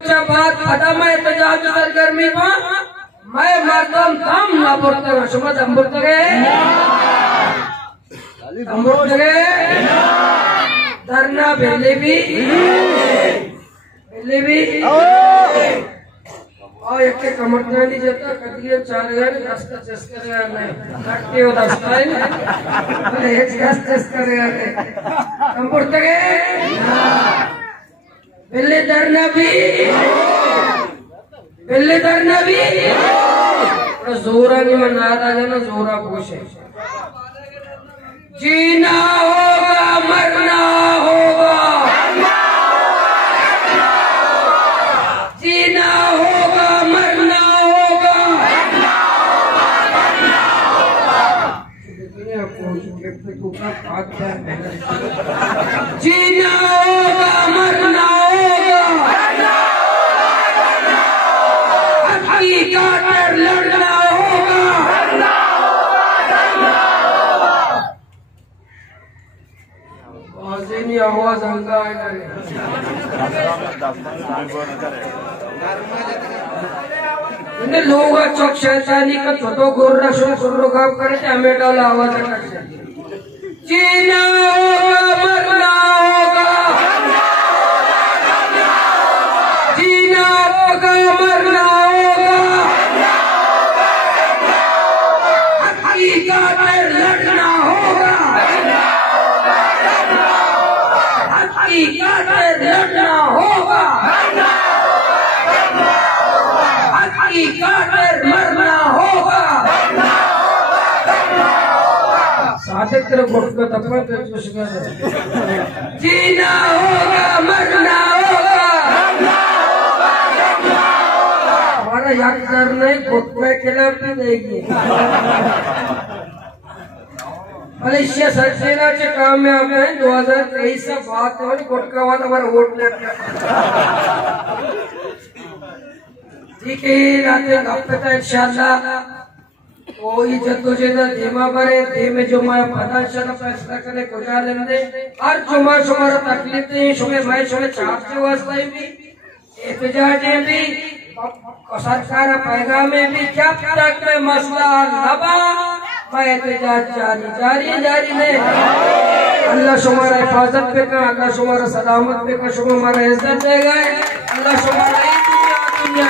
बात अदम एहतजाज सरगर्मी में मैं मर्दम तम ना बुरते शुभ तम बुरते धरना बेले भी और एक के कमरने नहीं जाता कदिए 4,000 10 नहीं काटते हो 10 नहीं एक 10 करेगा तम बुरते बिल्ली धरना भी जोरा नहीं मनाता जाना जोरा पूछे जीना होगा मरना होगा जीना होगा मरना होगा जीना होगा मरना हकीकत लड़ना होगा आवाज़ आवाज अंगा लोग चौक शैतानी का छोटो गुर्रा शुरू काम करे हमें डाला आवाज जीना होगा मरना होगा जीना होगा मरना लड़ना होगा हकीकत लड़ना होगा हकीकत मरना होगा साथे तेरे घुट को तपना पे जीना होगा मरना होगा हमारा याद करना घुट में खिलाफ नहीं देगी मलेशिया सरसेना के काम में आपने 2023 से बात है गुटका वाला हमारा वोट ठीक है रातें गप्पे इंशाल्लाह कोई जद्दोजहद धीमा भरे धीमे जो मैं पता चला फैसला करे गुजार दे हर जुमा शुमारा तकलीफें शुमे भाई शुमे चार्ज वास्ते भी एहतजाज भी सरकार पैगाम में भी जब तक मसला लबा मैं एहतजाज जारी नहीं अल्लाह शुमारा हिफाजत पे का अल्लाह शुमारा सलामत पे का शुमारा इज्जत देगा अल्लाह शुमारा दुनिया